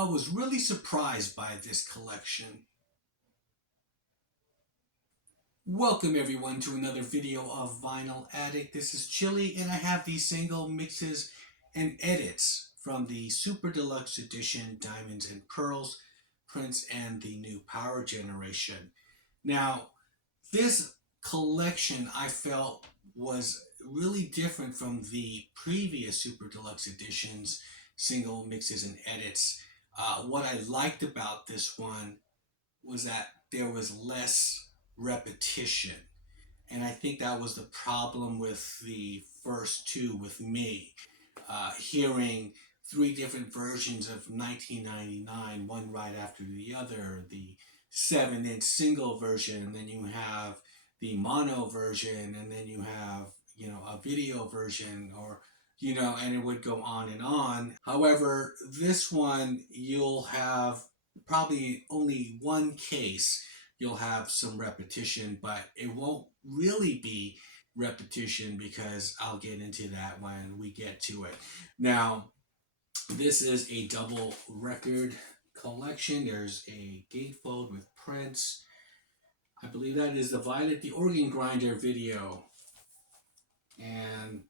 I was really surprised by this collection. Welcome everyone to another video of Vinyl Addict. This is Chili and I have these single mixes and edits from the Super Deluxe Edition Diamonds and Pearls, Prince and the New Power Generation. Now, this collection I felt was really different from the previous Super Deluxe Editions single mixes and edits. What I liked about this one was that there was less repetition. And I think that was the problem with the first two with me. Hearing three different versions of 1999, one right after the other, the 7-inch single version, and then you have the mono version, and then you have, a video version, or and it would go on and on. However, this one, you'll have probably only one case. You'll have some repetition, but it won't really be repetition because I'll get into that when we get to it. Now, this is a double record collection. There's a gatefold with Prince. I believe that is the Violet the Organ Grinder video. And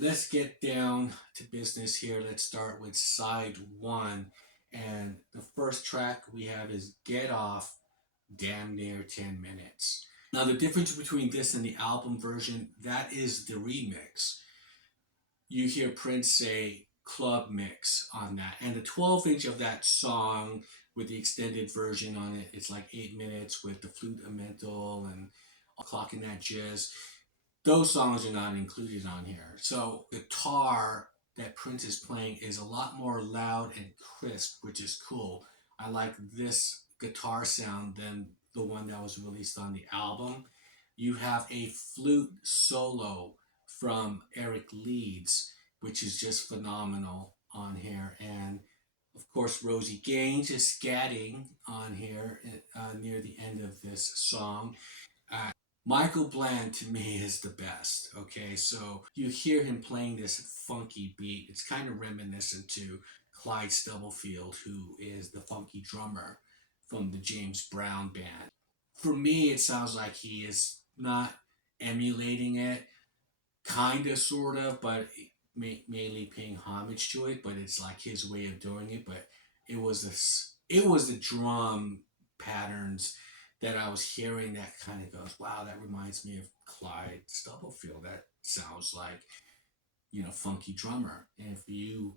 let's get down to business here. Let's start with side one. And the first track we have is Get Off, damn near 10 minutes. Now the difference between this and the album version, that is the remix. You hear Prince say club mix on that. And the 12-inch of that song with the extended version on it, it's like 8 minutes with the flute amento and clock and that jazz. Those songs are not included on here. So guitar that Prince is playing is a lot more loud and crisp, which is cool. I like this guitar sound than the one that was released on the album. You have a flute solo from Eric Leeds, which is just phenomenal on here. And of course, Rosie Gaines is scatting on here near the end of this song. Michael Bland to me is the best. Okay, so you hear him playing this funky beat. It's kind of reminiscent to Clyde Stubblefield, who is the funky drummer from the James Brown band. For me, it sounds like he is not emulating it, kind of, sort of, but mainly paying homage to it. But it's like his way of doing it. But it was the drum patterns that I was hearing that kind of goes, wow, that reminds me of Clyde Stubblefield. That sounds like, funky drummer. And if you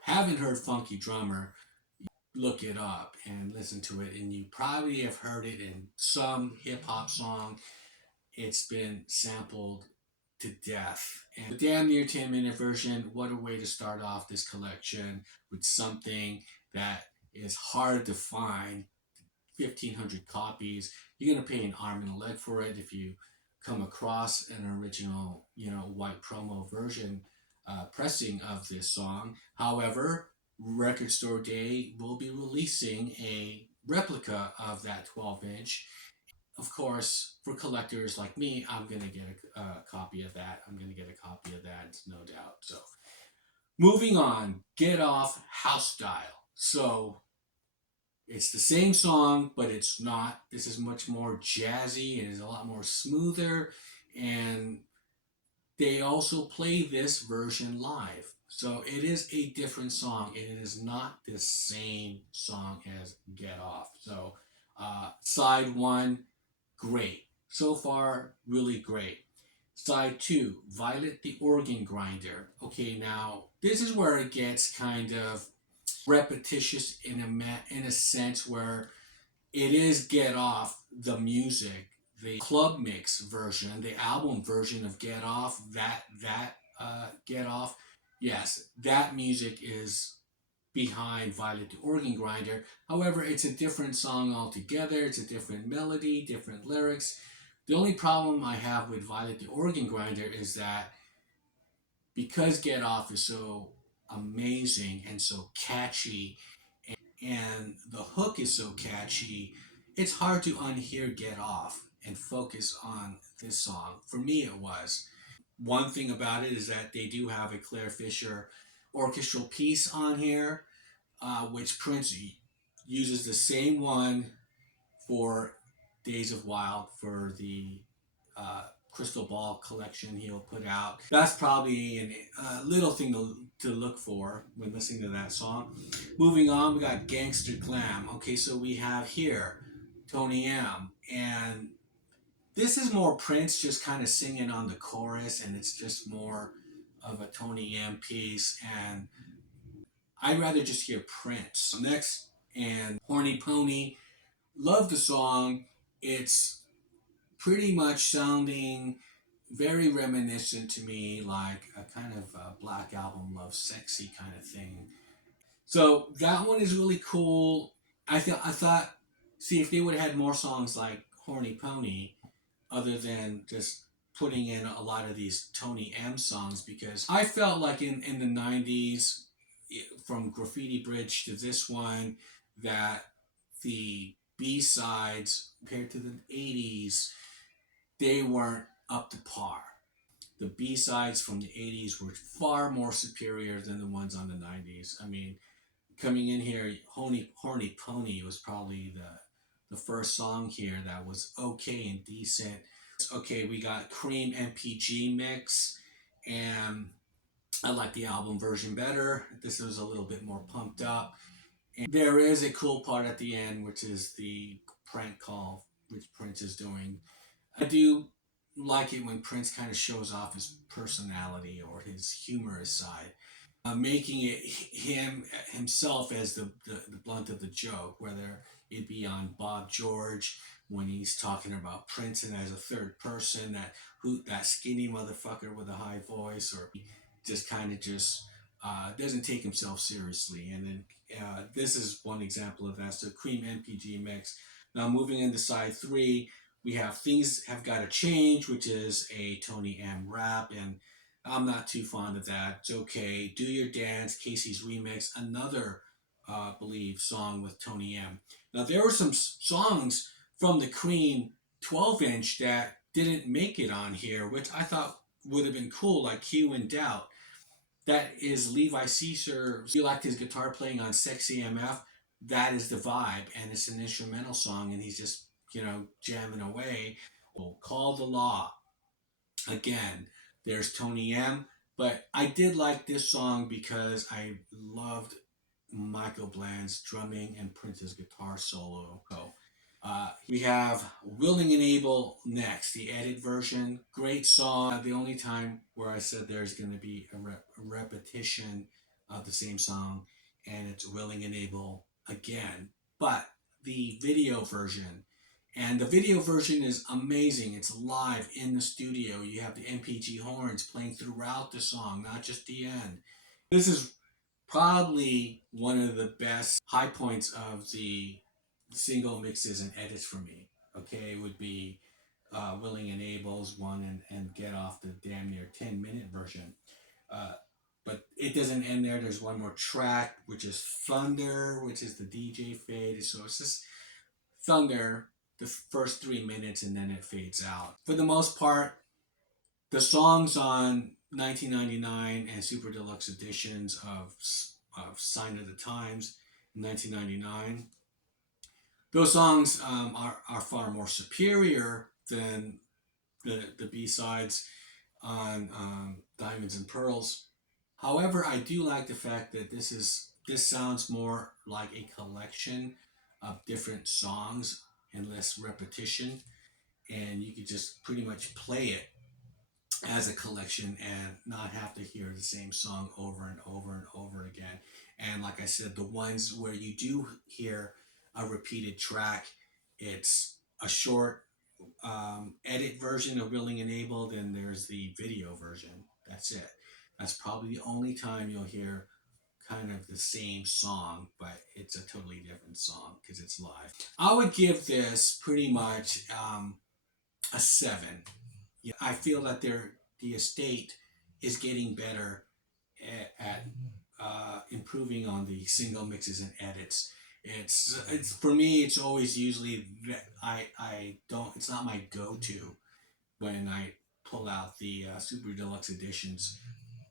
haven't heard funky drummer, look it up and listen to it, and you probably have heard it in some hip-hop song. It's been sampled to death. And the damn near 10-minute version, what a way to start off this collection with something that is hard to find. 1,500 copies. You're going to pay an arm and a leg for it if you come across an original, white promo version pressing of this song. However, Record Store Day will be releasing a replica of that 12-inch. Of course, for collectors like me, I'm going to get a copy of that. It's no doubt. So, moving on, Get Off, House Style. So, it's the same song, but it's not. This is much more jazzy. It is a lot more smoother. And they also play this version live. So it is a different song, and it is not the same song as Get Off. So side one, great. So far, really great. Side two, Violet the Organ Grinder. Okay, now this is where it gets kind of repetitious in a sense where it is Get Off, the music, the club mix version, the album version of Get Off, that Get Off. Yes, that music is behind Violet the Organ Grinder. However, it's a different song altogether. It's a different melody, different lyrics. The only problem I have with Violet the Organ Grinder is that because Get Off is so amazing and so catchy, and the hook is so catchy, it's hard to unhear Get Off and focus on this song. For me, it was. One thing about it is that they do have a Claire Fisher orchestral piece on here. which Prince uses the same one for Days of Wild for the Crystal Ball collection he'll put out. That's probably a little thing to look for when listening to that song. Moving on, we got Gangster Glam. Okay, so we have here Tony M. And this is more Prince just kind of singing on the chorus, and it's just more of a Tony M piece. And I'd rather just hear Prince. Next, and Horny Pony. Love the song. It's pretty much sounding very reminiscent to me, like a kind of a Black Album Love Sexy kind of thing. So that one is really cool. I thought, see if they would have had more songs like Horny Pony, other than just putting in a lot of these Tony M songs, because I felt like in the 90s, from Graffiti Bridge to this one, that the B-sides compared to the 80s, they weren't up to par. The B-sides from the 80s were far more superior than the ones on the 90s. I mean, coming in here, Horny Pony was probably the first song here that was okay and decent. Okay, we got Cream MPG mix, and I like the album version better. This was a little bit more pumped up. And there is a cool part at the end, which is the prank call which Prince is doing. I do like it when Prince kind of shows off his personality or his humorous side, making it himself as the blunt of the joke, whether it be on Bob George when he's talking about Prince and as a third person, that skinny motherfucker with a high voice, or just kind of just doesn't take himself seriously. And then this is one example of that. So Cream MPG mix. Now moving into side 3, we have Things Have Gotta Change, which is a Tony M rap, and I'm not too fond of that. It's okay. Do Your Dance, Casey's remix, another believe song with Tony M. Now there were some songs from the Cream 12-inch that didn't make it on here, which I thought would have been cool, like Q and Doubt. That is Levi Caesar. You liked his guitar playing on Sexy MF. That is the vibe, and it's an instrumental song, and he's just, jamming away. Well, Call the Law. Again, there's Tony M. But I did like this song because I loved Michael Bland's drumming and Prince's guitar solo. We have Willing and Able next, the edit version. Great song. The only time where I said there's going to be a repetition of the same song, and it's Willing and Able again. But the video version, and the video version is amazing. It's live in the studio. You have the MPG horns playing throughout the song, not just the end. This is probably one of the best high points of the single mixes and edits for me. Okay, it would be Willing and Able's one, and Get Off, the damn near 10-minute version. But it doesn't end there. There's one more track, which is Thunder, which is the DJ fade. So it's just Thunder, the first 3 minutes, and then it fades out. For the most part, the songs on 1999 and Super Deluxe editions of Sign of the Times in 1999, those songs are far more superior than the B-sides on Diamonds and Pearls. However, I do like the fact that this sounds more like a collection of different songs and less repetition, and you could just pretty much play it as a collection and not have to hear the same song over and over and over again. And like I said, the ones where you do hear a repeated track, it's a short edit version of Willing and Able, then there's the video version. That's it. That's probably the only time you'll hear kind of the same song, but it's a totally different song because it's live. I would give this pretty much a 7. Yeah, I feel that the estate is getting better at improving on the single mixes and edits. It's for me. It's always usually that I don't. It's not my go-to when I pull out the Super Deluxe editions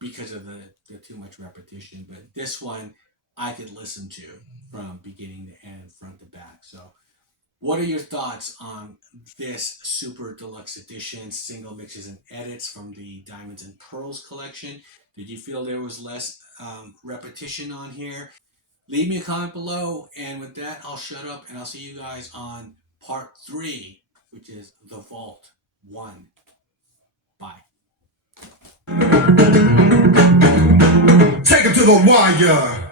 because of the too much repetition. But this one, I could listen to from beginning to end, front to back. So what are your thoughts on this Super Deluxe Edition single mixes and edits from the Diamonds and Pearls collection? Did you feel there was less repetition on here? Leave me a comment below. And with that, I'll shut up and I'll see you guys on part 3, which is the Vault 1. Bye. Take it to the wire.